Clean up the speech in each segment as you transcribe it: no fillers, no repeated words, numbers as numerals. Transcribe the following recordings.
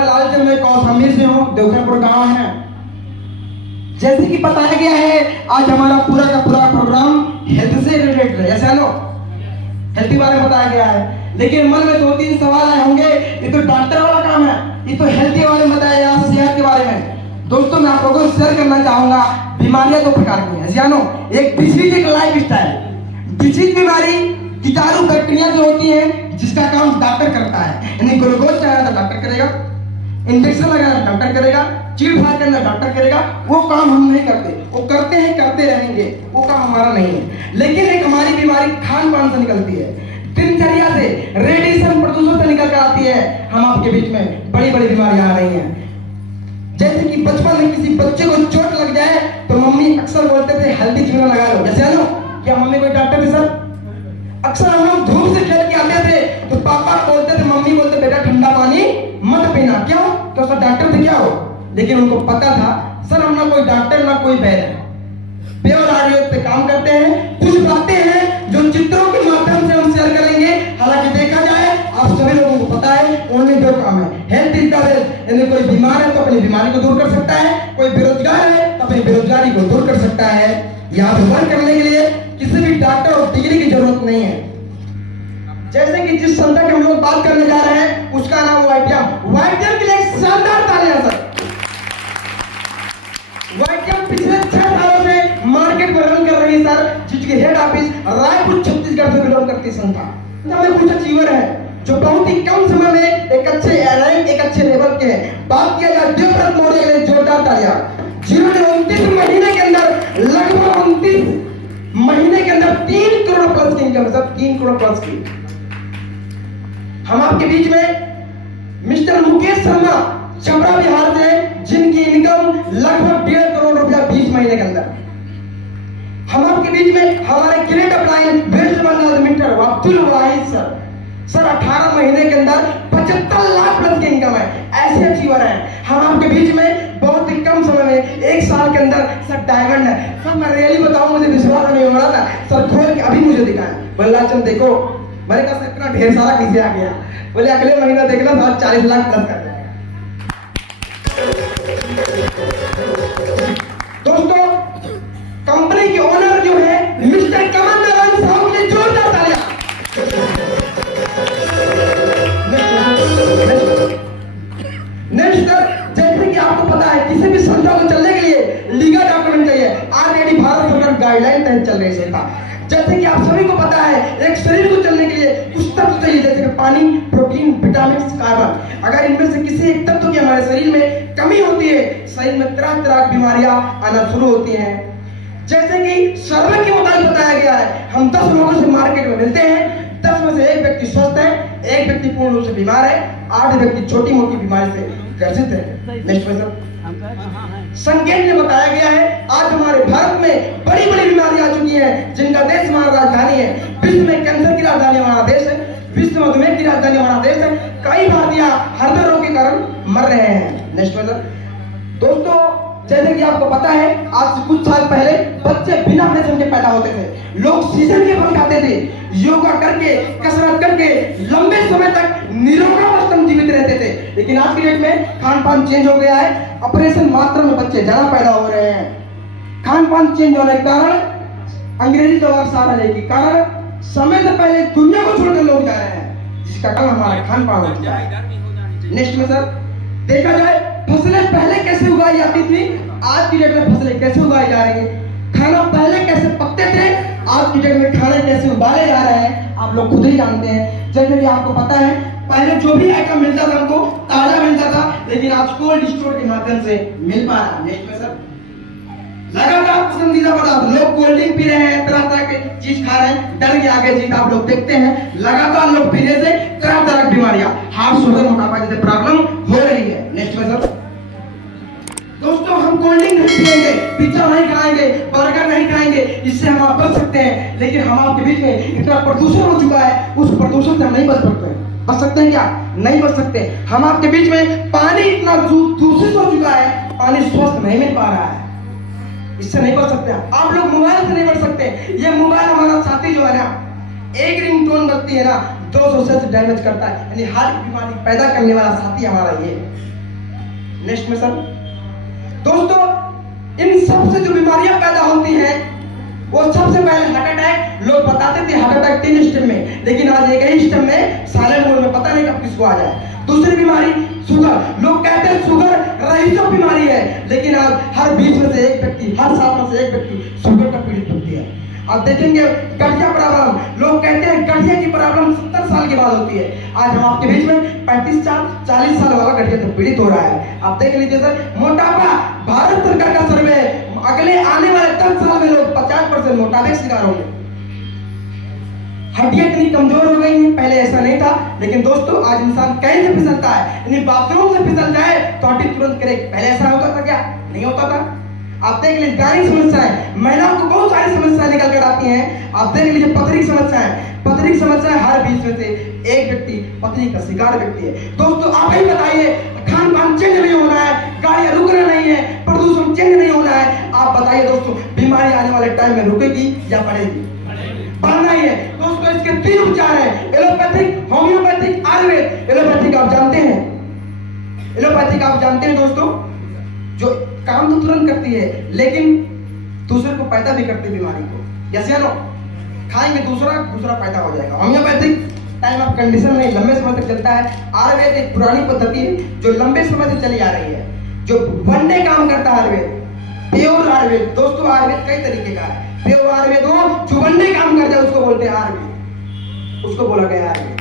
मैं लालचंद, मैं कौशाम्बी से हूँ, देवघरपुर गांव है। जैसे कि बताया गया है, आज हमारा पूरा का पूरा प्रोग्राम हेल्थ से रिलेटेड है। ऐसा लो हेल्थ के बारे में बताया गया है, लेकिन मन में 2-3 सवाल आए होंगे, ये तो डॉक्टर वाला काम है, ये तो हेल्थ के बारे में बताया गया, सेहत के बारे में। दोस्तों मैं आप लोगों को शेयर करना चाहूंगा, बीमारियां 2 प्रकार की हैं जानो। एक डिजीज, एक लाइफ स्टाइल। डिजीज बीमारी कीटाणु बैक्टीरिया जो होती है, जिसका काम डॉक्टर करता है, यानी ग्लूकोज चढ़ाना तो डॉक्टर करेगा, इंजेक्शन लगाना डॉक्टर करेगा, चीड़-फाड़ करना डॉक्टर करेगा। वो काम हम नहीं करते, वो करते हैं, करते रहेंगे, वो काम हमारा नहीं है। लेकिन एक हमारी बीमारी खान पान से निकलती है, दिनचर्या से, रेडिएशन प्रदूषण से निकल कर आती है। हम आपके बीच में बड़ी बड़ी बीमारियां आ रही हैं। जैसे कि बचपन में किसी बच्चे को चोट लग जाए तो मम्मी अक्सर बोलते थे हल्दी चूना लगा लो। जैसे लो क्या मम्मी कोई डॉक्टर थे सर? अक्सर हम लोग धूप से खेल के आते थे तो पापा बोलते थे, मम्मी बोलते बेटा ठंडा पानी मत पीना। क्यों? तो सर डॉक्टर थे क्या हो? लेकिन उनको पता था सर हम ना कोई डॉक्टर ना कोई वैद्य है, प्योर आयुर्वेद पे काम करते हैं। कुछ बातें हैं जो चित्रों के माध्यम से हम शेयर करेंगे। हालांकि देखा जाए आप सभी लोगों को पता है ओनली 2 काम है, हेल्थ इज द वेल्थ, यानी कोई बीमार है तो अपनी बीमारी को दूर कर सकता है, कोई बेरोजगार है तो अपनी बेरोजगारी को दूर कर सकता है। यहाँ पे वर्क करने के लिए किसी भी डॉक्टर और डिग्री की जरूरत नहीं है। जैसे कि जिस संस्था की हम लोग बात करने जा रहे हैं उसका नाम वाइटियम। वाइटियम के लिए एक शानदार तालियां सर। वाइटियम पिछले 6 सालों से मार्केट में रन कर रही है सर, जिसके हेड ऑफिस रायपुर छत्तीसगढ़ से बिलोंग करती संस्था। में कुछ अचीवर है जो बहुत ही कम समय में एक अच्छे रैंक, एक अच्छे लेवल के हैं। बात किया जाए देवव्रत मौर्य के लिए जोरदार तालियां, जिन्होंने 29 महीने के अंदर लगभग 29 महीने के अंदर 3 करोड़ प्लस की इनकम, सब 3 करोड़ प्लस की। हम आपके बीच में मिस्टर मुकेश शर्मा छपरा बिहार से, जिनकी इनकम लगभग 1.5 करोड़ रुपया 20 महीने के अंदर। हम आपके बीच में हमारे great appliance West Bengal limited Abdul Wahid sir, sir 18 महीने के अंदर 75 लाख प्लस की इनकम है। ऐसे अचीवर हैं। हम आपके बीच में बहुत ही कम समय में 1 साल के अंदर सर डायमंड है। सर मैं रियली बताऊं, मुझे विश्वास नहीं हो रहा था सर, खोल के अभी मुझे दिखाया। बल्लाचंद देखो, मैंने कहा सर इतना ढेर सारा किसे आ गया? बोले अगले महीना देखना तो 40 लाख प्लस कर जाएगा। दोस्तों कंपनी के ओनर जो है मिस्टर कमल नारायण साहब ने जोरदार तालियां। नेक्स्ट सर, जैसे कि आपको पता है किसी भी संस्था को चलने के लिए लीगल डॉक्यूमेंट चाहिए। ऑलरेडी भारत सरकार गाइडलाइन तहत चल रही है। जैसे कि आप सभी को पता है एक शरीर को चलने के लिए कुछ तत्व चाहिए, जैसे कि पानी, प्रोटीन, विटामिन, कार्बन। अगर इनमें से किसी एक तत्व की हमारे शरीर में कमी होती है, शरीर में तरह तरह की बीमारियां आना शुरू होती हैं। जैसे कि सर्वे के मुताबिक बताया गया है, हम 10 लोगों से मार्केट में मिलते हैं, 10 में से 1 व्यक्ति स्वस्थ है, 1 व्यक्ति पूर्ण रूप से बीमार है, 8 व्यक्ति छोटी मोटी बीमारी से ग्रसित है। Next question. संकेत में बताया गया है आज हमारे भारत में बड़ी बड़ी बीमारियां आ चुकी हैं, जिनका देश हमारा राजधानी है। विश्व में कैंसर की राजधानी हमारा देश है, विश्व में मधुमेह की राजधानी हमारा देश है। कई भारतीय हृदय रोग के कारण मर रहे हैं। Next question. दोस्तों जैसे कि आपको पता है आज से कुछ साल पहले बच्चे बिना ऑपरेशन के पैदा होते थे। लोग सीजन के फल खाते थे, योगा करके, कसरत करके लंबे समय तक निरोगावस्था जीवित रहते थे। लेकिन आज की डेट में खान पान चेंज हो गया है, ऑपरेशन मात्रा में बच्चे ज्यादा पैदा हो रहे हैं। खान पान चेंज होने के कारण, अंग्रेजी दवा सहारा लेने के कारण समय से पहले दुनिया को छोड़कर लोग जा रहे हैं, जिसका कारण हमारा खान पान हो गया है। नेक्स्ट में सर देखा जाए फसलें पहले कैसे उगाई जाती थी, आज की डेट में फसलें कैसे उगाई जा रही है। खाना पहले कैसे पकते थे, आज की डेट में खाने कैसे उबाले जा रहे हैं, आप लोग खुद ही जानते हैं। जैसे कि आपको पता है पहले जो भी आइटम मिलता था हमको ताजा मिलता था, लेकिन आज कोल्ड स्टोर के माध्यम से मिल पा रहा है। नेक्स्ट में सर लगातार पसंदीदा पदार्थ, लोग कोल्ड ड्रिंक पी रहे हैं, तरह तरह के चीज खा रहे हैं, डर के आगे जीत आप लोग देखते हैं। लगातार लोग पीने से तरह तरह की बीमारियां, हार्ट, शुगर, मोटापा जैसे प्रॉब्लम हो रही है। नेक्स्ट में सर दोस्तों हम कोल्ड ड्रिंक नहीं पिएंगे, पिज्जा नहीं खाएंगे, बर्गर नहीं खाएंगे, इससे हम आप बच सकते हैं। लेकिन हम आपके बीच में इतना प्रदूषण हो चुका है, उस प्रदूषण से हम नहीं बच सकते। बच सकते हैं क्या? नहीं बच सकते। हम आपके बीच में पानी इतना दूषित हो चुका है, पानी स्वस्थ नहीं मिल पा रहा है, इससे नहीं बच सकते। आप लोग मोबाइल से नहीं बच सकते। ये मोबाइल हमारा साथी जो है ना, एक रिंगटोन बजती है ना, 200 सेल्स डैमेज करता है, यानी हार्ट की बीमारी पैदा करने वाला साथी हमारा ये। नेक्स्ट में सर दोस्तों, इन सबसे जो बीमारियां पैदा होती हैं वो सबसे पहले हार्ट अटैक। लोग बताते थे हार्ट अटैक 3 स्टेप में, लेकिन आज एक ही स्टेप में साइलेंट मोड में, पता नहीं कब किसको आ जाए। दूसरी बीमारी शुगर। लोग कहते हैं शुगर रईसों बीमारी है, लेकिन आज हर 20 में से एक व्यक्ति, हर 7 में से एक व्यक्ति शुगर का पीड़ित व्यक्ति है। आप देखेंगे गठिया प्रॉब्लम, लोग कहते हैं गठिया की प्रॉब्लम 70 साल के बाद होती है। आज हम आपके बीच में 35-40 साल वाला गठिया से पीड़ित हो रहा है। आप देख लीजिए सर, मोटापा, भारत सरकार का सर्वे है, अगले आने वाले 10 साल में लोग 50% मोटापे के शिकार होंगे। हड्डियां इतनी कमजोर हो गई हैं, पहले ऐसा नहीं था। लेकिन दोस्तों आज इंसान कहीं से फिसलता है, यानी बाथरूम से फिसल जाए तो हड्डी तुरंत करे। पहले ऐसा होता था क्या? नहीं होता था। आप देख लीजिए गाड़ी समस्याएं, महिलाओं को बहुत सारी समस्याएं निकल कर आती हैं। आप देख लीजिए पथरी की समस्याएं, पथरी की समस्याएं हर 20 में से एक व्यक्ति पथरी का शिकार व्यक्ति है। दोस्तों आप ही बताइए, खान पान चेंज नहीं होना है, गाड़ियां रुकना नहीं है, प्रदूषण चेंज नहीं होना है। आप बताइए दोस्तों, बीमारी आने वाले टाइम में रुकेगी या बढ़ेगी? बढ़ना ही है। दोस्तों इसके 3 उपचार है, एलोपैथिक, होम्योपैथिक, आयुर्वेद। एलोपैथिक आप जानते हैं, एलोपैथिक आप जानते हैं दोस्तों, जो काम तो तुरंत करती है लेकिन दूसरे को पैदा भी करती बीमारी को। यस या नो? खाएंगे दूसरा पैदा हो जाएगा। होम्योपैथिक टाइम ऑफ कंडीशन नहीं, लंबे समय तक चलता है। आयुर्वेद एक पुरानी पद्धति है जो लंबे समय से चली आ रही है, जो वन डे काम करता है। आयुर्वेद प्योर आयुर्वेद। दोस्तों आयुर्वेद कई तरीके का है। प्योर आयुर्वेद वो जो वन डे काम करता है उसको बोलते हैं आयुर्वेद, उसको बोला गया आयुर्वेद।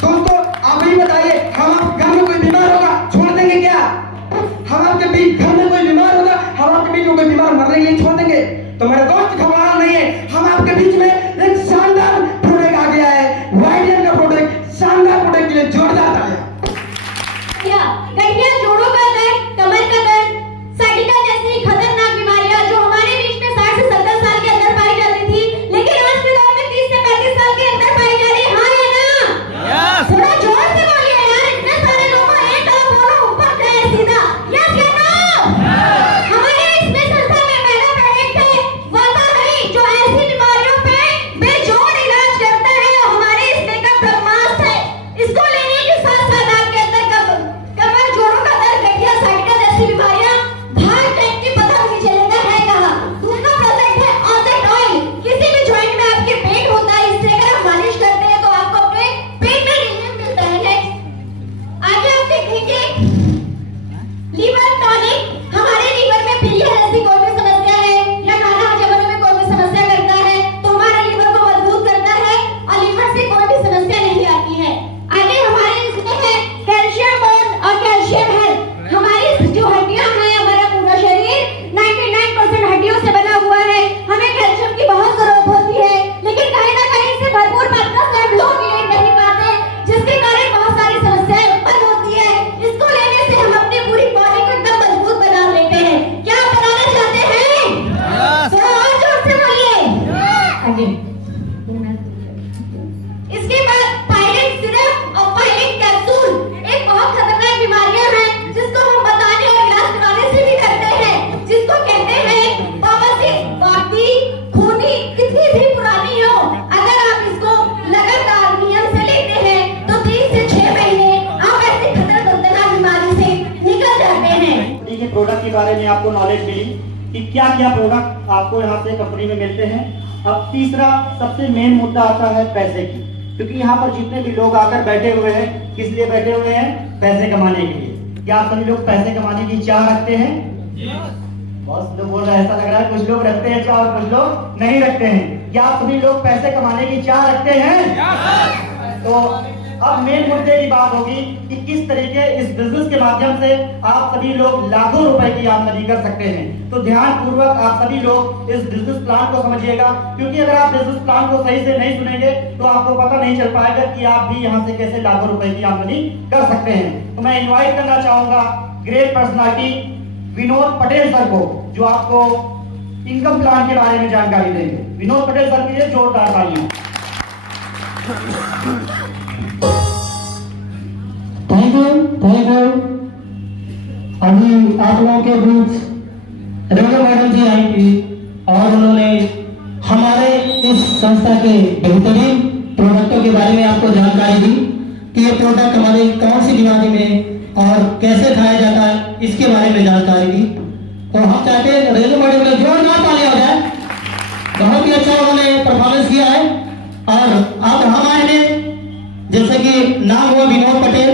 दोस्तों आप ही बताइए, हम आप घर में कोई बीमार होगा छोड़ देंगे क्या? हम आपके बीच घर में कोई बीमार होगा, हम आपके बीच में कोई बीमार मरने के लिए छोड़ देंगे? तो मेरे दोस्त घबराना नहीं है, हम आपके बीच में एक शानदार प्रोडक्ट आ गया है, वाइडियन का प्रोडक्ट। शानदार प्रोडक्ट के लिए जोरदार तालियां। गठिया, जोड़ों का दर्द, कमर का दर्द, साइटिका जैसी खतरनाक बीमारियां जो हमारे बीच में 60 से 70 साल के अंदर पाई जाती थी, लेकिन आज के दौर में 30 से 35 साल के अंदर पाई जा रही है। हाँ या ना? थोड़ा जोर से बोलिए यार, इतने सारे लोग हैं, एक तरफ बोलो, ऊपर गए सीधा। यस या नो? हमारे इसमें संस्था में पहला प्रोडक्ट है वाताहरी, जो ऐसी बीमारियों पे बेजोड़ इलाज करता है। हमारे इसमें का ब्रह्मास्त्र है। इसको लेने के साथ साथ आपके अंदर कमर, जोड़ों का दर्द, गठिया, साइटिका जैसी बीमारियां भाग टाइप की पता नहीं चलेगा है कहाँ। दूसरा प्रोडक्ट है ऑथेट ऑयल। किसी भी जॉइंट में आपके पेन होता है, इससे अगर आप मालिश करते हैं तो आपको अपने पेट में रिलीफ मिलता है। नेक्स्ट आगे आप देखेंगे लीवर टॉनिक। हमारे लीवर में पीलिया जैसी कोई भी समस्या है या खाना हजम में कोई भी समस्या करता है तो हमारे लीवर को मजबूत करता है और लीवर से कोई भी समस्या नहीं आती है। आगे हमारे इसमें है कैल्शियम बोन और कैल्शियम हेल्थ। हमारी जो हड्डियां हैं, हमारा पूरा शरीर 99% हड्डियों से बना हुआ है। हमें कैल्शियम की बहुत जरूरत होती है, लेकिन कहीं ना कहीं से भरपूर मात्रा से हम लोग ले नहीं पाते, जिसके कारण बहुत सारी समस्याएं उत्पन्न होती है। इसको लेने से हम अपनी पूरी बॉडी को एकदम मजबूत बना लेते हैं। क्या आप बनाना चाहते हैं? थोड़ा और जोर से बोलिए। आगे इसके बाद पायरेट सिरप और पायरेट कैप्सूल एक बहुत खतरनाक बीमारियां हैं, जिसको हम बताने और इलाज कराने से भी करते हैं, जिसको कहते हैं बवासीर, बाती, खूनी, कितनी भी पुरानी हो, अगर आप इसको लगातार नियम से लेते हैं तो 3 से 6 महीने आप ऐसी खतरनाक बीमारी से निकल जाते हैं। के प्रोडक्ट के बारे में आपको नॉलेज मिली कि क्या क्या प्रोडक्ट आपको यहाँ से कंपनी में मिलते हैं। अब तीसरा सबसे मेन मुद्दा आता है पैसे की, क्योंकि यहाँ पर जितने भी लोग आकर बैठे हुए हैं, किस लिए बैठे हुए हैं? पैसे कमाने के लिए। क्या आप सभी लोग पैसे कमाने की चाह रखते हैं? बहुत लोग बोल रहे हैं, ऐसा लग रहा है कुछ लोग रखते हैं चाह और कुछ लोग नहीं रखते हैं। क्या आप सभी लोग पैसे कमाने की चाह रखते हैं? तो अब मेन मुद्दे की बात होगी कि किस तरीके इस बिजनेस के माध्यम से आप सभी लोग लाखों रुपए की आमदनी कर सकते हैं। तो ध्यान पूर्वक आप सभी लोग इस बिजनेस प्लान को समझिएगा, क्योंकि अगर आप बिजनेस प्लान को सही से नहीं सुनेंगे तो आपको पता नहीं चल पाएगा कि आप भी यहाँ से कैसे लाखों रुपए की आमदनी कर सकते हैं। तो मैं इन्वाइट करना चाहूंगा great personality Vinod Patel sir को, जो आपको इनकम प्लान के बारे में जानकारी देंगे। विनोद पटेल सर के लिए जोरदार तालियां। Thank you. अभी आप लोगों के बीच रेणु मैडम जी आई थी और उन्होंने हमारे इस संस्था के बेहतरीन प्रोडक्टों के बारे में आपको जानकारी दी कि ये प्रोडक्ट हमारी कौन सी बीमारी में और कैसे खाया जाता है, इसके बारे में जानकारी दी। और हम चाहते हैं रेलवे बॉडी में जोरदार ताली हो जाए। बहुत ही अच्छा उन्होंने परफॉर्मेंस किया है। और अब हम आएंगे, जैसे कि नाम हुआ विनोद पटेल,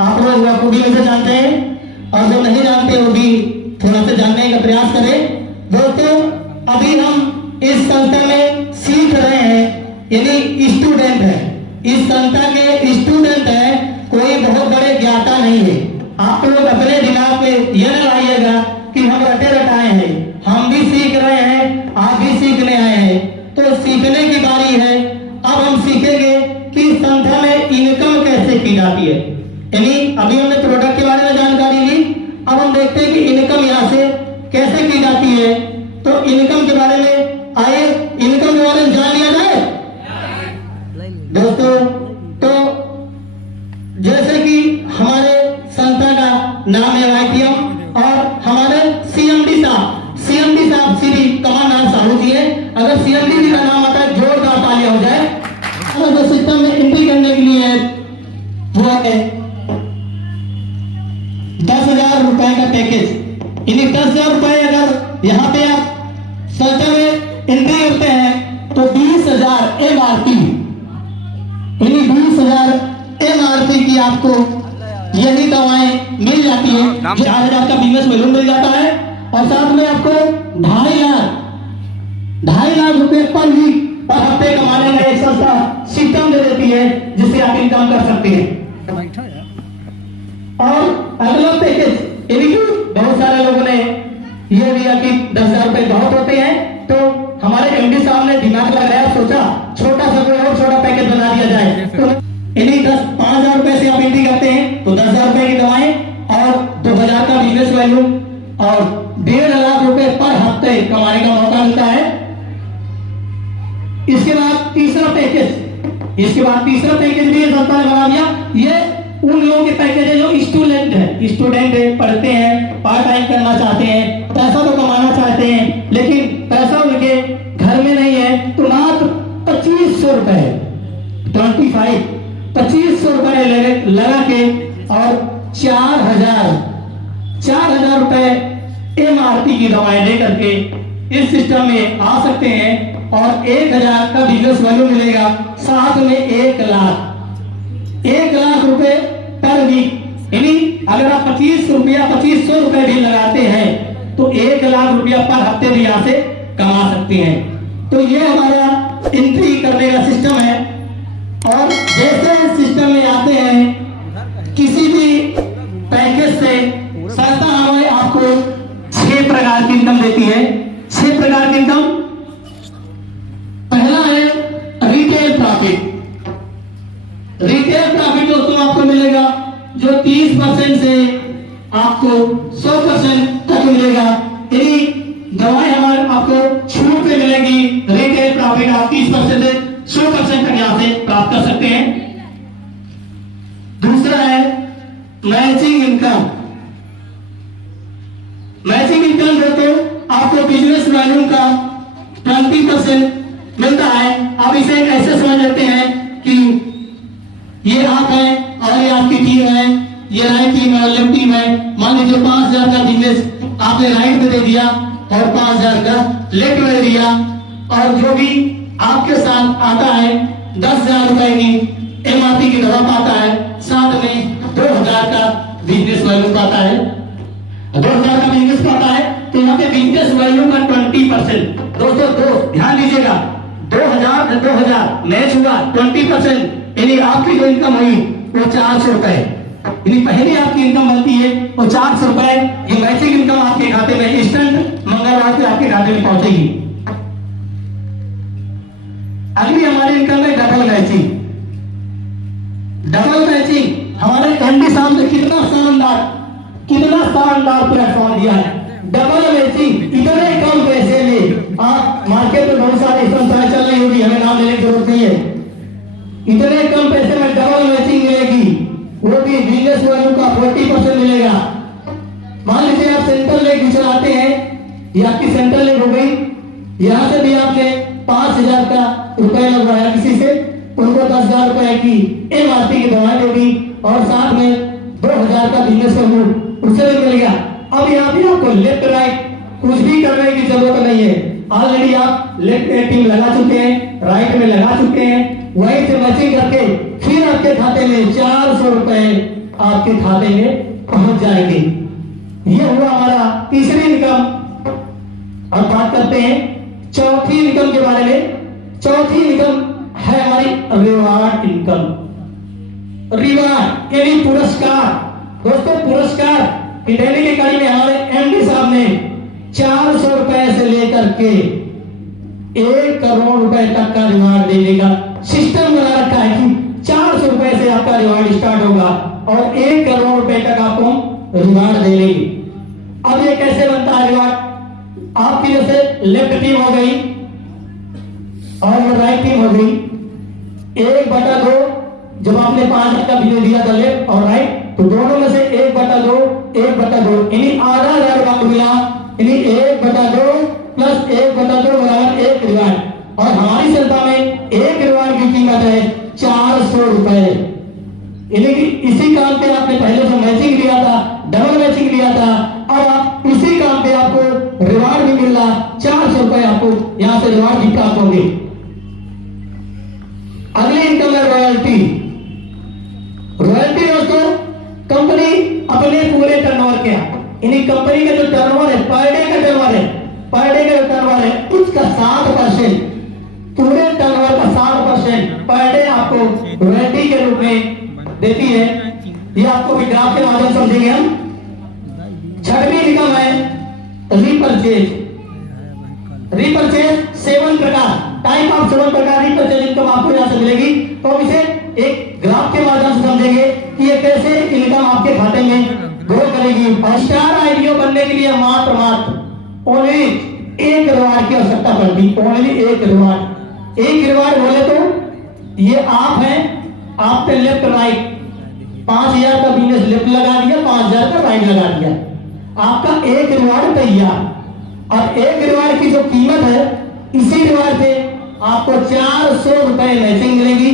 आप लोग बखूबी उसे जानते हैं और जो नहीं जानते वो भी थोड़ा सा जानने का प्रयास करें। दोस्तों, अभी हम इस संस्था में सीख रहे हैं, यानी स्टूडेंट है, इस संस्था के स्टूडेंट है, कोई बहुत बड़े ज्ञाता नहीं है। आप लोग अपने दिमाग में यह न लाइएगा कि हम रटे रटाए हैं, हम भी सीख रहे हैं, आप भी सीखने आए हैं। तो सीखने की बारी है। अब हम सीखेंगे कि संस्था में इनकम कैसे की जाती है। यानी अभी हमने प्रोडक्ट के बारे में जानकारी ली, अब हम देखते हैं कि इनकम यहाँ से कैसे की जाती है। तो इनकम के बारे में आइए इनकम के बारे में जान लिया जाए दोस्तों। तो जैसे कि हमारे संस्था का नाम है YTM और हमारे CMD साहब श्री कमलनाथ साहू जी है। अगर CMD जी का नाम आता है जोरदार तालियां हो जाए। और जो सिस्टम में एंट्री करने के लिए है वो है 10,000 रुपए का पैकेज। यानी 10,000 रुपए अगर यहाँ पे आप संस्था में एंट्री करते हैं तो 20,000 MRP, यानी 20,000 MRP की आपको यही दवाएं मिल जाती है। 4,000 का बिजनेस बैलून मिल जाता है और साथ में आपको 2.5 लाख रुपए पर वीक पर हफ्ते कमाने का एक संस्था सिस्टम दे देती है, जिससे आप इनकम कर सकते हैं। और अगला पैकेज, यानी कि बहुत सारे लोगों ने ये दिया कि 10,000 रुपए बहुत होते हैं, तो हमारे MD साहब ने दिमाग लगाया, सोचा छोटा सा कोई और छोटा पैकेज बना दिया जाए। तो यानी 5,000 रुपए से आप एंट्री करते हैं तो 10,000 रुपए की दवाएं और 2,000 का बिजनेस वैल्यू और 1.5 लाख रुपए पर हफ्ते कमाने का मौका मिलता है। इसके बाद तीसरा पैकेज भी संस्था ने बना दिया। ये उन लोगों के पैकेज है जो स्टूडेंट है, पढ़ते हैं, पार्ट टाइम करना चाहते हैं, पैसा तो कमाना चाहते हैं, लेकिन पैसा उनके घर में नहीं है, तो मात्र 2,500 रुपए 2500 रुपए लगा के और 4,000 रुपए MRP की दवाएं लेकर के इस सिस्टम में आ सकते हैं और 1,000 का बिजनेस वैल्यू मिलेगा, साथ में 1 लाख रुपए पर वीक। यानी अगर आप 2,500 रुपए भी लगाते हैं तो 1 लाख रुपया पर हफ्ते भी यहाँ से कमा सकते हैं। तो ये हमारा एंट्री करने का सिस्टम है। और जैसे सिस्टम में आते हैं, किसी भी पैकेज से संस्था हमें आपको 6 प्रकार की इनकम देती है। 6 प्रकार की इनकम। पहला है रिटेल प्रॉफिट। रिटेल प्रॉफिट दोस्तों आपको मिलेगा जो 30% से आपको 100% तक मिलेगा। यानी दवाएं हमारे आपको छूट पे मिलेगी। रिटेल प्रॉफिट आप 30% से 100% तक यहाँ से प्राप्त कर सकते हैं। दूसरा है मैचिंग इनकम। मैचिंग इनकम दोस्तों आपको बिजनेस वैल्यू का 20% मिलता है। आप इसे ऐसे समझ लेते हैं कि ये आप हैं और ये आपकी टीम है, ये राइट टीम है और लेफ्ट टीम है। मान लीजिए 5,000 का बिजनेस आपने राइट में दे दिया और 5,000 का लेफ्ट में दे दिया, और जो भी आपके साथ आता है 10,000 रुपए की MRP की दवा पाता है, साथ में 2,000 का बिजनेस वैल्यू पाता है। 2,000 का बिजनेस पाता है तो यहाँ पे बिजनेस वैल्यू का 20%। दोस्तों ध्यान दीजिएगा, 2,000 मैच हुआ 20%, यानी आपकी जो इनकम हुई वो 400 रुपए। यानी पहले आपकी इनकम बनती है वो 400 रुपए। ये मैचिंग इनकम आपके खाते में इंस्टेंट मंगलवार से आपके खाते में पहुंचेगी। अगली हमारी इनकम है डबल मैचिंग। डबल मैचिंग हमारे MD साहब ने कितना शानदार प्लेटफॉर्म दिया है। डबल मैचिंग इतने कम पैसे में, आप मार्केट में बहुत सारी संस्थाएं चल रही होगी, हमें नाम लेने की जरूरत नहीं है। इतने कम पैसे में डबल मैचिंग मिलेगी, वो भी बिजनेस वैल्यू का 40% मिलेगा। मान लीजिए आप सेंट्रल लेक चलाते हैं, ये आपकी सेंट्रल लेक हो गई, यहां से भी आपने 5,000 का रुपया लगवाया किसी से, तो उनको 10,000 रुपए की MRP की दवाएं दे दी और साथ में 2,000 का बिजनेस का मूड उससे भी मिल गया। अब यहाँ पे आपको लेफ्ट राइट कुछ भी करने की जरूरत नहीं है, ऑलरेडी आप लेफ्ट में टीम लगा चुके हैं, राइट में लगा चुके हैं, वहीं से मैचिंग करके फिर आपके खाते में 400 रुपए आपके खाते में पहुंच जाएंगे। ये हुआ हमारा तीसरी इनकम। अब बात करते हैं चौथी इनकम के बारे में। चौथी इनकम है हमारी रिवार्ड इनकम। रिवार्ड यानी पुरस्कार। दोस्तों पुरस्कार की डेली की कड़ी में हमारे MD साहब ने 400 रुपए से लेकर के 1 करोड़ रुपए तक का रिवार्ड देने का सिस्टम बना रखा है कि 400 रुपए से आपका रिवार्ड स्टार्ट होगा और 1 करोड़ रुपए तक आपको रिवार्ड दे देंगे। अब ये कैसे बनता है रिवार्ड? आपकी जैसे लेफ्ट टीम हो गई और राइट टीम हो गई, 1/2 जब आपने 5 का बिजनेस दिया था लेफ्ट और राइट, तो दोनों में से 1/2 1/2 यानी आधा रिवार्ड आपको मिला, यानी 1/2 प्लस 1/2 बराबर 1 रिवार्ड। और हमारी संस्था में 1 रिवार्ड की कीमत है 400 रुपए। यानी कि इसी काम पे आपने पहले से मैचिंग लिया था, डबल मैचिंग लिया था, अब आप इसी काम पे आपको रिवार्ड भी मिल रहा, 400 रुपए आपको यहां से रिवार्ड भी प्राप्त होंगे। अगली इनकम है रॉयल्टी। रॉयल्टी दोस्तों कंपनी अपने पूरे टर्नओवर के, यानी कंपनी का जो टर्नओवर है, पर डे का टर्नओवर है, पर डे का टर्नओवर है उसका 60%, पूरे टर्नओवर का 60% पर डे आपको रॉयल्टी के रूप में देती है। ये आपको भी ग्राफ के माध्यम समझेंगे हम। छठवीं इनकम है रीपरचेज। रीपरचेज 7 प्रकार, टाइप ऑफ 7 प्रकार रीपरचेज इनकम आपको यहां से मिलेगी। तो हम इसे एक ग्राफ के माध्यम से समझेंगे कि ये कैसे इनकम आपके खाते में ग्रो करेगी। और स्टार आईडीओ बनने के लिए मात्र ओनली 1 रिवार्ड की आवश्यकता पड़ती, ओनली 1 रिवार्ड। 1 रिवार्ड बोले तो ये आप हैं, आपके लेफ्ट राइट 5,000 का बिजनेस लेफ्ट लगा दिया, 5,000 का राइट लगा दिया, आपका 1 रिवार्ड तैयार। और 1 रिवार्ड की जो कीमत है, इसी रिवार्ड से आपको 400 रुपए मैचिंग मिलेगी,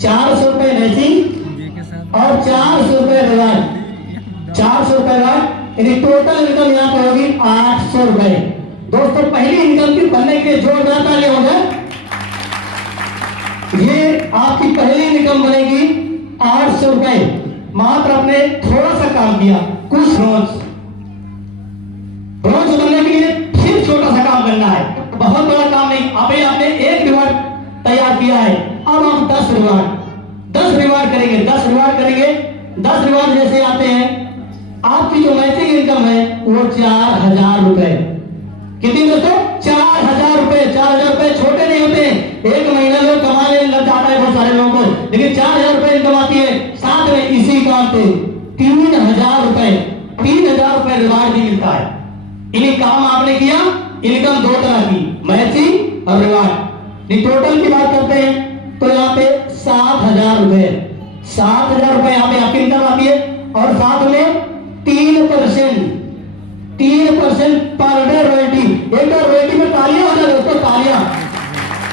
400 रुपए मैचिंग और 400 रुपए रिवार्ड, 400 रुपए रिवार्ड, यानी टोटल इनकम यहाँ पे होगी 800 रुपए। दोस्तों पहली इनकम की बनने के जोरदार ताली हो जाए। ये आपकी पहली इनकम बनेगी 800 रुपए। मात्र आपने थोड़ा सा काम किया, कुछ रोज बनने के लिए फिर छोटा सा काम करना है, बहुत बड़ा काम नहीं। अभी आपने 1 रिवार्ड तैयार किया है, अब आप 10 रिवार्ड करेंगे, 10 रिवार्ड करेंगे। 10 रिवार्ड जैसे आते हैं, आपकी जो मैचिंग इनकम है वो 4,000 रुपए। कितनी दोस्तों? 4,000 रुपए। 4,000 रुपए छोटे नहीं होते, एक महीना लोग कमाने लग जाता है बहुत सारे लोगों को, लेकिन 4,000 रुपए इनकम आती है। साथ में इसी काम पे 3,000 रुपए, 3,000 रुपए रिवार्ड भी मिलता है। इन्हीं काम आपने किया, इनकम 2 तरह की, मैचिंग और रिवार्ड। टोटल की बात करते हैं तो यहाँ पे 7,000 रुपए, 7,000 रुपए यहाँ पे आपकी इनकम आती है। और साथ में 3% पर डे रॉयल्टी। एक बार रॉयल्टी में तालियां हो जाए दोस्तों, तालियां।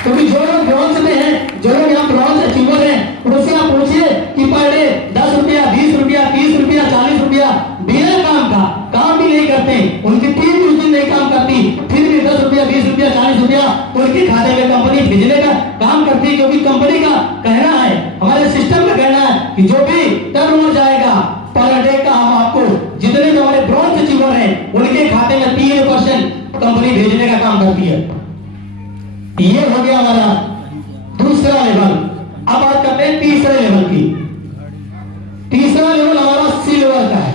क्योंकि जो लोग ब्रॉन्ज में हैं, जो लोग यहाँ ब्रॉन्ज अचीवर हैं, उनसे आप पूछिए कि पर डे 10 रुपया, 20 रुपया, 30 रुपया, 40 रुपया बिना काम का, काम भी नहीं करते, उनकी टीम उस दिन नहीं काम करती, फिर भी 10 रुपया, 20 रुपया, 40 रुपया उनके खाते में कंपनी भेजने का काम करती है। क्योंकि कंपनी का कहना है, हमारे सिस्टम का कहना है कि जो भी टर्नओवर जाएगा पर डे का, हम आपको जितने जो हमारे ब्रॉन्ज अचीवर हैं उनके खाते में 3% कंपनी भेजने का काम करती है। ये हो गया हमारा दूसरा लेवल। अब बात करते हैं तीसरे लेवल की। तीसरा लेवल हमारा सिल्वर का है।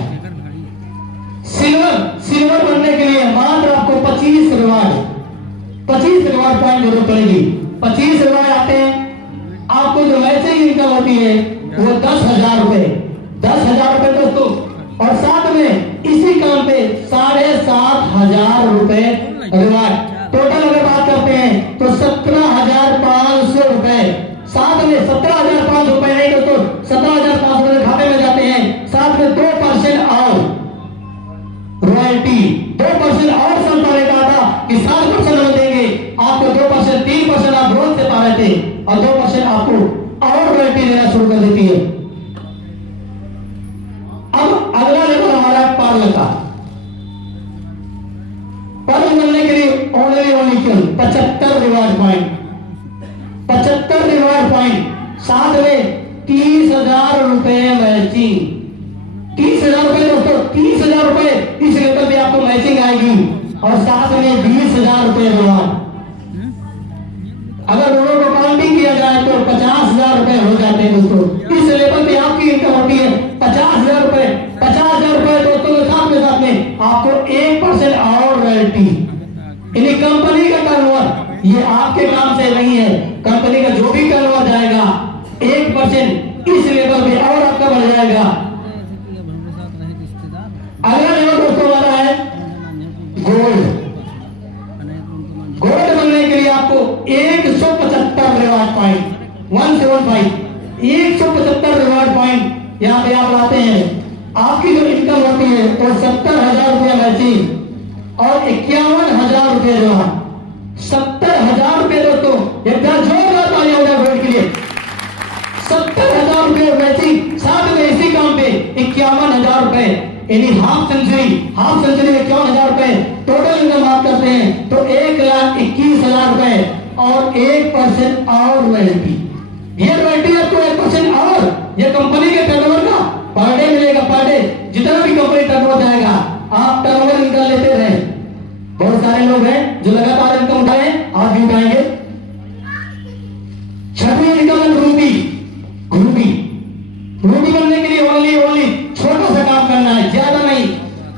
सिल्वर बनने के लिए मात्र आपको 25 रिवार्ड पॉइंट जरूरत पड़ेगी। 25 रिवार्ड आते हैं। आपको जो मैचिंग इनकम होती है वो 10,000 रुपए, 10,000 रुपए दोस्तों। और साथ में इसी काम पे 7,500 रुपए रिवार्ड। टोटल अगर बात करते हैं तो 17,500 रुपए। साथ में 17,500 रुपए नहीं दोस्तों, 17,500 रुपए खाते में जाते हैं। साथ में 2% और रॉयल्टी, 2% और संस्था ने कहा था कि 7% हम देंगे आपको, 2%, 3% आप रोज से पा रहे थे और 2% आपको रिवार्ड लगता है। पर बनने के लिए ओनली केवल 75 रिवार्ड पॉइंट, 75 रिवार्ड पॉइंट, साथ में 30,000 रुपए मैचिंग। 30,000 रुपए दोस्तों, 30,000 रुपए इस लेवल पे आपको मैचिंग आएगी और साथ में 20,000 रुपए रिवार्ड। अगर दोनों को काउंटिंग किया जाए तो 50,000 रुपए हो जाते हैं दोस्तों। इस लेवल पे आपकी इनकम होती है 50,000 रुपए। 50,000 रुपए दोस्तों के साथ में आपको 1% और रॉयल्टी। यानी कंपनी का टर्नओवर, ये आपके काम से नहीं है, कंपनी का जो भी टर्नओवर जाएगा 1% इस लेवल पे और आपका बढ़ जाएगा। अगला लेवल दोस्तों हमारा है गोल्ड। गोल्ड बनने के लिए आपको 175 रिवार्ड पॉइंट, 175, 175 रिवार्ड पॉइंट यहाँ पे आप लाते हैं। आपकी जो इनकम होती है वो 70,000 रुपया मैचिंग और 51,000 रुपये रिवार्ड। 70,000 रुपये दोस्तों, एक बार जोरदार तालियां हो जाए गोल्ड के लिए। 70,000 रुपये मैचिंग, साथ में इसी काम पे 51,000 रुपए, यानी हाफ सेंचुरी में 51,000 रुपए टोटल इनकम आप करते हैं तो 1,21,000 रुपए और 1% और रॉयल्टी। ये रॉयल्टी आपको 1% और ये कंपनी के टर्नओवर का पर डे मिलेगा। पर डे जितना भी कंपनी टर्नओवर जाएगा आप टर्नओवर निकाल लेते रहे। बहुत सारे लोग हैं जो लगातार इनकम उठाए, आप भी उठाएंगे। छठवीं इनकम है रूबी बनने के लिए ओनली छोटा सा काम करना है, ज्यादा नहीं।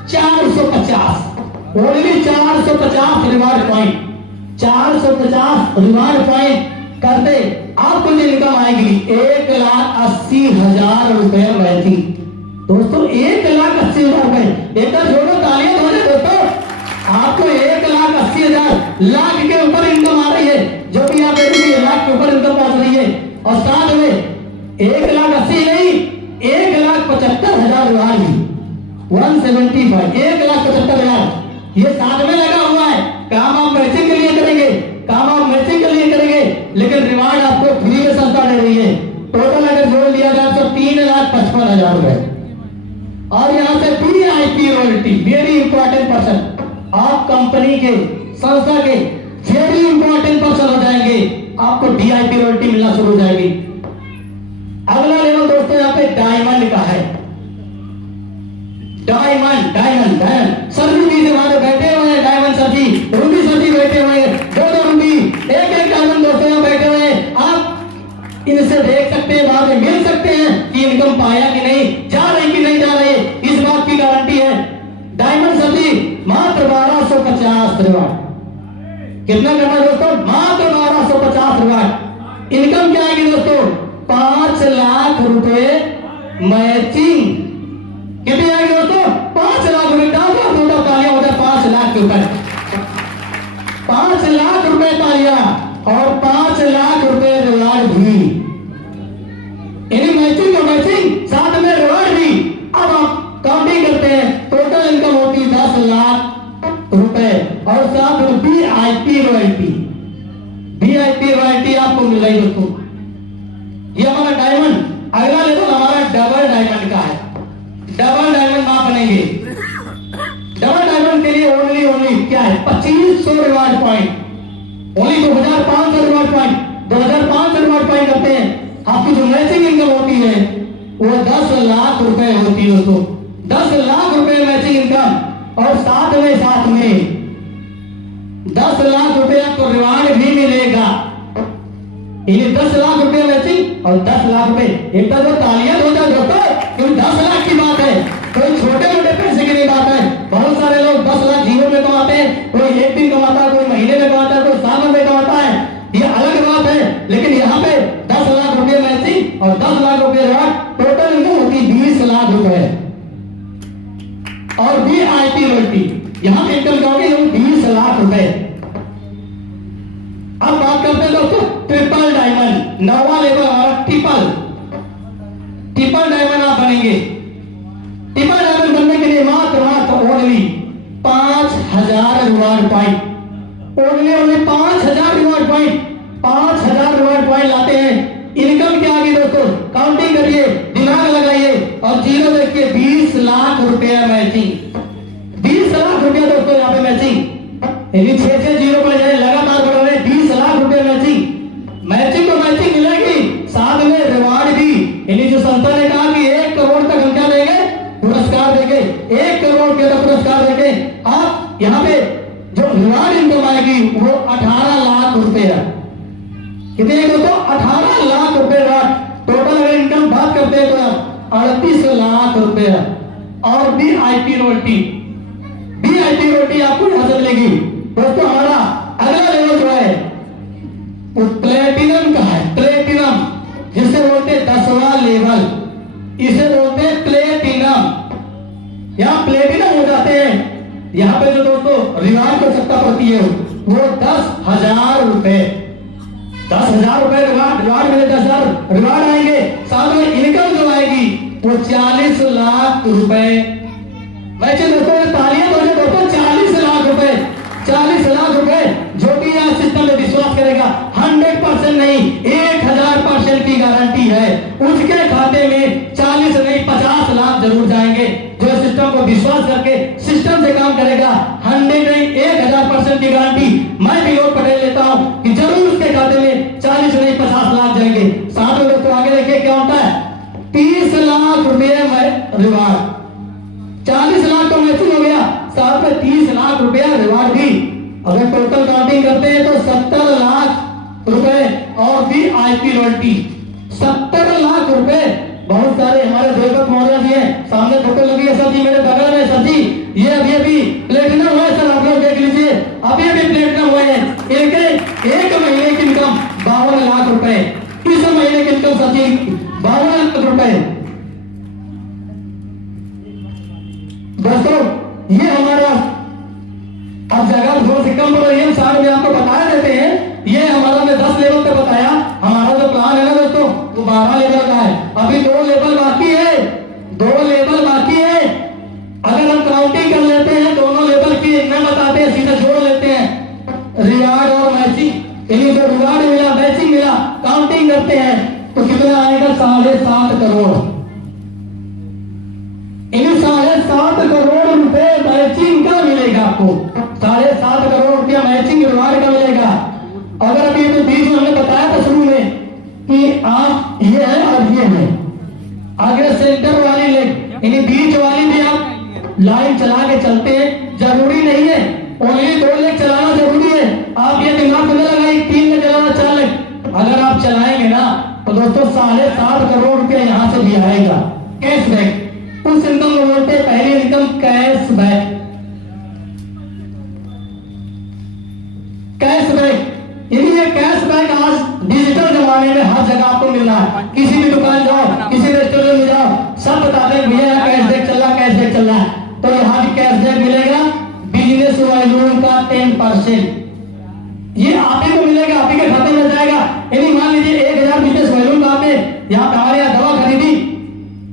450, only 450 reward point, 450 reward point करते आपको जो इनकम आएगी 1,80,000 रुपए मैचिंग। दोस्तों 1,80,000 रुपए, एक बार जोड़ो तालियां हो जाए दोस्तों। आपको 1,80,000 लाख के ऊपर इनकम आ रही है, जो भी आप देखिए लाख के ऊपर इनकम पहुंच रही है और साथ में 1,80,000 नहीं 1,75,000 रिवार्ड भी 175, 1,75,000 ये साथ में लगा हुआ है। काम आप मैचिंग के लिए करेंगे, लेकिन रिवार्ड आपको फ्री में संस्था दे रही है। टोटल अगर जोड़ लिया जाए तो 3,55,000 रुपए। और यहाँ से VIP royalty, very important person, आप कंपनी के संस्था के वेरी इंपॉर्टेंट पर्सन हो जाएंगे, आपको VIP रॉयल्टी मिलना शुरू हो जाएगी। अगला लेवल दोस्तों यहाँ पे डायमंड का है। डायमंड सर जी हमारे बैठे हुए हैं, डायमंड सर जी, रूबी सर जी बैठे हुए हैं, दो रूबी, एक डायमंड दोस्तों यहाँ बैठे हुए हैं। आप इनसे देख सकते हैं, बाद में मिल सकते हैं कि इनकम पाया कि नहीं, जा रही कि नहीं जा रही, इस बात की गारंटी है। डायमंड सर जी मात्र 1250 रिवार्ड। कितना करना दोस्तों? मात्र 1250 रिवार्ड। इनकम क्या आएगी दोस्तों? 5 लाख रुपए मैचिंग। कितनी आएगी दोस्तों? 5 लाख रुपए। तालियां हो जाए 5 लाख रुपए, 5 लाख रुपए तालियां और 5 लाख रुपए रिवार्ड भी, यानी मैचिंग साथ में रिवार्ड भी। अब आप काउंटिंग करते हैं, टोटल इनकम होती 10 लाख रुपए और साथ में VIP रॉयल्टी आपको मिल रही दोस्तों। ये हमारा डायमंड। अगला लेवल हमारा डबल डायमंड का है। डबल डायमंड आप बनेंगे। डबल डायमंड के लिए ओनली क्या है? 2500 reward point, only 2,500 reward point, 2,500 reward point करते हैं। आपकी जो मैचिंग इनकम होती है वो 10 लाख रुपए होती है दोस्तों। 10 लाख रुपए मैचिंग इनकम और साथ में 10 लाख रुपए आपको रिवार्ड भी मिलेगा। ये 10 लाख रुपए मैचिंग और 10 लाख रुपए। एक बार जो तालियां हो जाए दोस्तों, क्योंकि 10 लाख की बात है, कोई छोटे मोटे पैसे की नहीं बात है। बहुत सारे लोग 10 लाख जीवन में कमाते हैं, कोई एक दिन कमाता है, कोई महीने में कमाता है, कोई साल में कमाता है, ये अलग बात है। लेकिन यहाँ पे 10 लाख रुपए मैचिंग और 10 लाख रुपए रिवार्ड, टोटल इनकम होती 20 लाख रुपए और VIP रॉयल्टी। यहाँ पे इनकम क्या होगी? 20 लाख रुपए। अब बात करते हैं दोस्तों ट्रिपल डायमंड। 9वां लेवल हमारा ट्रिपल डायमंड आप बनेंगे। ट्रिपल डायमंड बनने के लिए मात्र only 5,000 reward point, only 5,000 reward point, 5,000 reward point लाते हैं। इनकम क्या आ गई दोस्तों? काउंटिंग करिए, दिमाग लगाइए और जीरो देखिए, 20 लाख रुपए रुपया मैचिंग, 20 लाख रुपया दोस्तों यहाँ पे मैचिंग, यानी 6 जीरो पर जाए लगातार बढ़ रहे, 20 लाख रुपए मैचिंग। मैचिंग को मैचिंग मिलेगी, साथ में रिवार्ड भी, यानी जो संस्था ने कहा कि 1 करोड़ तक हम क्या देंगे, पुरस्कार देंगे, 1 करोड़ के तक पुरस्कार देंगे। आप यहाँ पे जो रिवार्ड इनकम आएगी वो 18 लाख रुपया, कितने दोस्तों, 18 लाख रुपए रिवार्ड। टोटल अगर इनकम बात करते हैं तो 38 लाख रुपया। और VIP रोटी आपको यहां से मिलेगी दोस्तों। हमारा अगला लेवल जो है वो प्लेटिनम का है, प्लेटिनम जिसे बोलते हैं 10वां लेवल, इसे बोलते हैं प्लेटिनम। यहाँ प्लेटिनम हो जाते हैं, यहाँ पे जो दोस्तों रिवार्ड की आवश्यकता पड़ती है वो 10,000 रुपए, 10,000 रुपए रिवार्ड मिले, 10,000 रिवार्ड आएंगे, साथ में इनकम जो आएगी वो 40 लाख रुपए। वैसे दोस्तों तालियां बजे दोस्तों, 40 लाख रुपए, 40 लाख रुपए जो कि यह सिस्टम में विश्वास करेगा 100% नहीं 1000% की गारंटी है, उसके खाते में 40 नहीं 50 लाख जरूर जाएंगे। जो सिस्टम को विश्वास करके सिस्टम से काम करेगा 100 नहीं 1000% की गारंटी मैं विनोद पटेल लेता हूं कि जरूर उसके खाते में 40 नहीं 50 लाख जाएंगे। साथ में दोस्तों आगे देखिए क्या होता है, 30 लाख रुपए में रिवार्ड, 40 लाख तो मैचिंग हो गया, साथ में 30 लाख रुपया रिवार्ड भी। अगर टोटल काउंटिंग करते हैं तो 70 लाख रुपए और VIP रॉयल्टी 70 लाख रुपए। बहुत सारे हमारे देवभक्त महोदय जी हैं, सामने फोटो लगी है सर जी, मेरे बगल में सर जी, ये अभी प्लेटिनम हुआ है सर, आप लोग देख लीजिए, अभी प्लेटिनम हुए हैं। एक महीने की इनकम 52 लाख रुपए, इस महीने की इनकम सर जी 52 लाख रुपए। दोस्तों ये हमारा अब जगह थोड़ा सी कम हो रही है, साथ में आपको बता देते हैं, ये हमारा मैं 10 लेवल पे बताया, हमारा जो प्लान है ना दोस्तों वो 12 लेवल का है। अभी 2 लेवल बाकी है, 2 लेवल बाकी है। अगर हम काउंटिंग कर लेते हैं दोनों लेवल की, मैं बताते हैं सीधा जोड़ लेते हैं रिवार्ड और मैचिंग, यानी जो रिवार्ड मिला मैचिंग मिला काउंटिंग करते हैं तो कितना आएगा, 7.5 करोड़, इन 7.5 करोड़ रुपए मैचिंग का मिलेगा आपको, 7.5 करोड़ रुपया मैचिंग रिवार्ड का मिलेगा। अगर अभी तो बीच में हमने बताया था शुरू में कि आप ये है और ये है, आगे सेंटर वाली लेग यानी बीच वाली भी आप लाइन चला के चलते हैं, जरूरी नहीं है ओनली 2 लेग चलाना जरूरी है। आप ये दिमाग में लगाइए 3 लेग चलाना 4 लेग, अगर आप चलाएंगे ना तो दोस्तों 7.5 करोड़ रुपया यहां से भी आएगा कैशबैक। उस इनकम को बोलते हैं पहली इनकम कैशबैक, कैशबैक यानी ये कैशबैक आज डिजिटल जमाने में हर जगह आपको मिल रहा है। किसी भी दुकान जाओ, किसी रेस्टोरेंट में जाओ, सब बताते हैं भैया कैशबैक चल रहा है, कैशबैक चल रहा है, तो यहाँ भी कैशबैक मिलेगा बिजनेस वैल्यू का 10%, ये आप ही को मिलेगा, आप ही के खाते में जाएगा। यानी मान लीजिए 1000 बिजनेस वैल्यू का आपने यहाँ पे हमारे यहाँ दवा खरीदी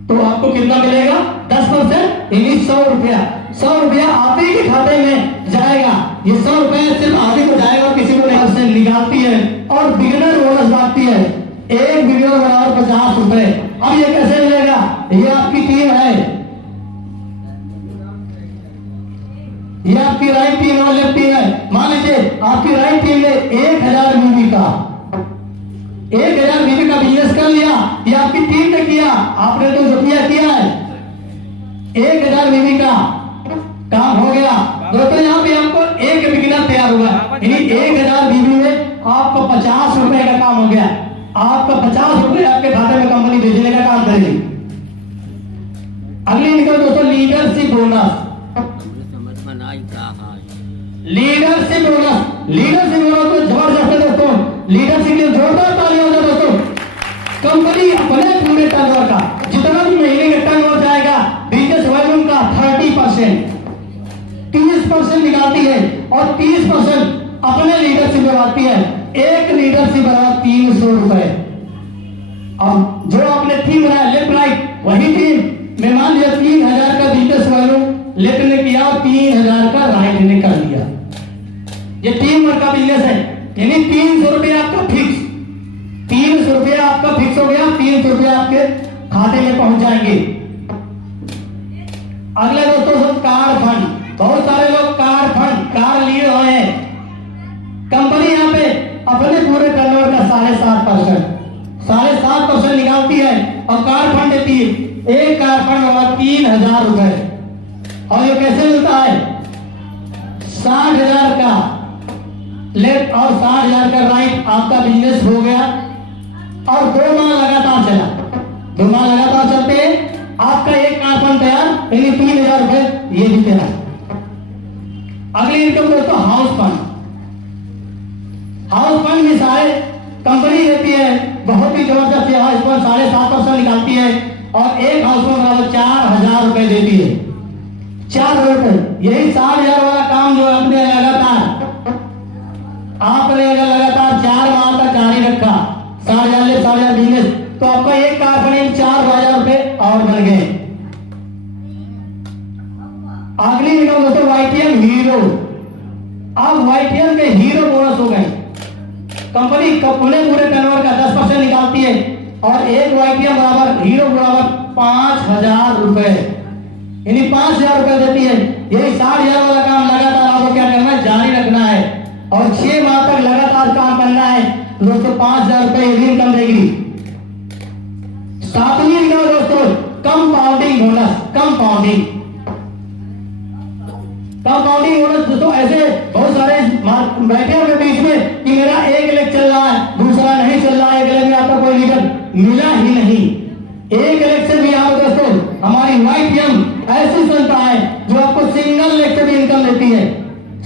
तो आपको कितना मिलेगा, 10%, यानी 100 रुपया, 100 रुपया आप ही के खाते में जाएगा। ये 100 रुपया सिर्फ आप ही को जाएगा, किसी को नहीं से निकालती है और बिगिनर बोनस बांटती है, एक बिगिनर बराबर 50 रुपए। अब ये कैसे मिलेगा, ये आपकी टीम है, ये आपकी राइट टीम और लेफ्ट टीम है। मान लीजिए आपकी राइट टीम ने 1000 बीबी का 1000 बीबी का बिजनेस कर लिया, ये आपकी टीम ने किया, आपने तो जो किया है 1000 बीबी का काम हो गया। दोस्तों यहाँ पे आपको एक बिगिनर तैयार हुआ, यानी 1000 बीबी में आपको 50 रुपए का काम हो गया, आपका 50 रुपए आपके खाते में कंपनी भेजने का काम करेगी। अगली निकल दोस्तों leadership bonus, leadership bonus, leadership bonus तो जबरदस्त है दोस्तों, लीडरशिप के जोरदार तालियां हो जाए दोस्तों। कंपनी अपने पूरे टर्नओवर का जितना भी महीने के टर्नओवर जाएगा बिजनेस वॉल्यूम का 30% 30% निकालती है और 30% अपने लीडरशिप में बांटती है। एक लीडरशिप बराबर 300 रुपए। अब जो आपने थीम बनाया लेफ्ट राइट वही थीम में मान लिया 3000 का बिजनेस वॉल्यूम लेफ्ट ने किया और 3000 का राइट ने कर लिया, ये टीम वर्क का बिजनेस है, यानी 300 रुपया आपका फिक्स, 300 रुपया आपका फिक्स हो गया, 300 रुपया आपके खाते में पहुंच जाएंगे। अगले दोस्तों सब कार फंड, बहुत सारे लोग कार फंड कार लिए हुए हैं। कंपनी यहाँ पे अपने पूरे टर्नओवर का 7.5% निकालती है और कार फंड देती है। एक कार फंड होगा 3,000 रुपए और ये कैसे मिलता है? 60,000 का लेफ्ट और 60,000 का राइट, आपका बिजनेस हो गया और 2 माह लगातार चला। 2 माह लगातार चलते हैं, आपका एक कार फंड तैयार, यानी 3,000 रुपए ये भी तैयार। अगली इनकम दोस्तों हाउस फंड। हाउस फंड में सारे कंपनी देती है, बहुत ही जबरदस्त है। हाउस फंड 7.5% निकालती है और एक हाउस फंड बराबर 4,000 रुपए देती है। 4,000 रुपए, यही 60,000 वाला काम जो आपने लगातार 4 माह तक जारी रखा, 60,000 बिजनेस, तो आपका एक कार फंड 4,000 रुपए और बन गए। अगली इनकम दोस्तों YTM हीरो। अब YTM के हीरो बोनस हो गए। कंपनी पूरे टर्नओवर का 10% निकालती है और एक YTM बराबर हीरो बराबर 5,000 रुपए, यानी 5,000 रुपए देती है। यही 60,000 वाला काम लगातार आपको क्या करना है? जारी रखना है और 6 माह तक लगातार काम करना है दोस्तों। 5,000 रुपए इनकम देगी। सातवीं इनकम दोस्तों कंपाउंडिंग बोनस। कंपाउंडिंग बोनस दोस्तों, ऐसे बहुत सारे बैठे हुए बीच में कि मेरा एक लेग चल रहा है, दूसरा नहीं चल रहा है, एक लेग में आपका कोई लीडर मिला ही नहीं। एक लेग से भी आप दोस्तों, हमारी YTM ऐसी संस्था है जो आपको सिंगल लेग से भी इनकम देती है।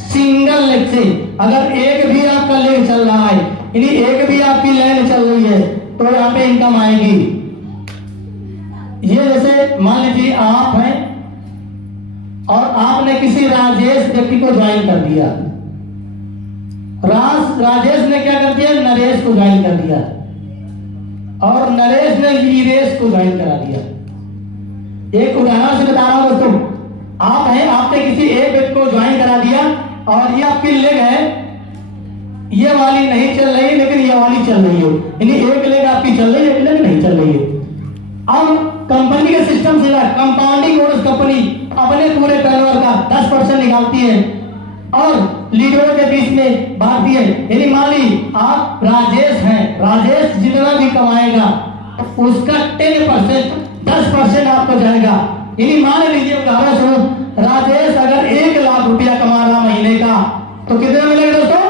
सिंगल लेग से अगर एक भी आपका लेग चल रहा है, यानी एक भी आपकी लाइन चल रही है, तो यहाँ पे इनकम आएगी। ये जैसे मान लीजिए आप हैं और आपने किसी राजेश व्यक्ति को ज्वाइन कर दिया। राजेश ने क्या कर दिया? नरेश को ज्वाइन कर दिया और नरेश ने वीरेश को ज्वाइन करा दिया। एक उदाहरण से बता रहा हूं दोस्तों, आप हैं, आपने किसी एक व्यक्ति को ज्वाइन करा दिया और ये आपकी लेग है, ये वाली नहीं चल रही लेकिन ये वाली चल रही हो, यानी एक लेग आपकी चल रही है, एक लेग नहीं चल रही है। अब कंपनी के सिस्टम से कंपाउंडिंग बोनस कंपनी अपने पूरे टर्नओवर का 10% निकालती है और लीडरों के बीच में बांटती है। यानी मान ली आप राजेश हैं, राजेश जितना भी कमाएगा उसका 10% आपको जाएगा। यानी मान लीजिए उदाहरण स्वरूप राजेश अगर 1,00,000 रुपया कमा रहा महीने का, तो कितना मिलेगा दोस्तों?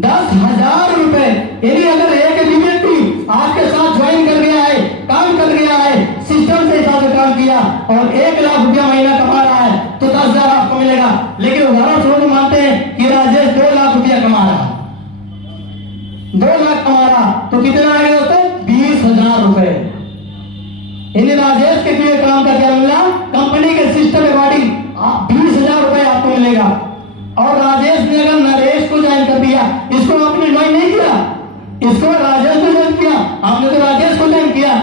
10,000 रुपए। यानी अगर एक भी व्यक्ति आपके साथ ज्वाइन कर गया है, काम कर गया है, सिस्टम से हिसाब से काम किया और 1,00,000 रुपया महीना कमा रहा है, तो 10,000 आपको मिलेगा। लेकिन उदाहरण स्वरूप मानते हैं कि राजेश 2,00,000 रुपया कमा रहा, 2,00,000 कमा रहा, तो कितना आएगा दोस्तों? 20,000 रुपए। यानी राजेश के लिए काम का क्या मिला? कंपनी के सिस्टम अकॉर्डिंग 20,000 रुपए आपको मिलेगा। और राजेश ने अगर नरेश को ज्वाइन कर दिया, इसको आपने ज्वाइन नहीं किया, इसको राजेश को ज्वाइन किया, आपने तो राजेश को ज्वाइन किया।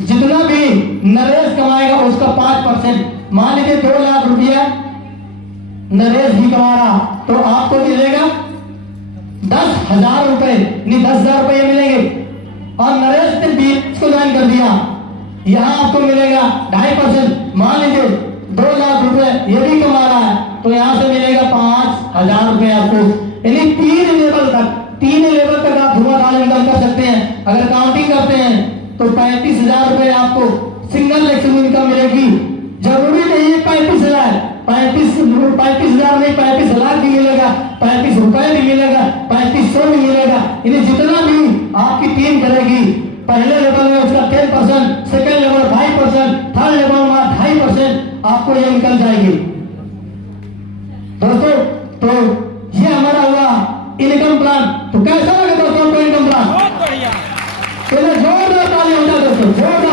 जितना भी नरेश कमाएगा उसका 5%, मान लीजिए 2,00,000 रुपया नरेश भी कमा रहा, तो आपको मिलेगा 10,000 रुपए, नहीं 10,000 रुपये मिलेंगे। और नरेश ने 20 को ज्वाइन कर दिया, यहाँ आपको मिलेगा 2.5%, मान लीजिए 2,00,000 रुपए ये भी कमा रहा है, तो यहाँ से मिलेगा 5,000 रुपए आपको। यानी 3 लेवल तक आप धुआंधार इनकम कर सकते हैं। अगर काउंटिंग करते हैं तो 35,000 रुपए आपको सिंगल लेग से इनकम मिलेगी। जरूरी नहीं है 35,000 नहीं, 35,000 भी मिलेगा, 35 रुपए भी मिलेगा, 3500 भी मिलेगा। यानी जितना भी आपकी टीम करेगी, पहले लेवल में उसका 10%, सेकेंड लेवल 2.5%, थर्ड लेवल में 2.5% आपको ये इनकम जाएगी दोस्तों। तो ये हमारा हुआ इनकम प्लान। तो कैसा लगा दोस्तों आपको इनकम प्लान? बहुत बढ़िया, जोरदार ताली हो जाए दोस्तों, जोरदार।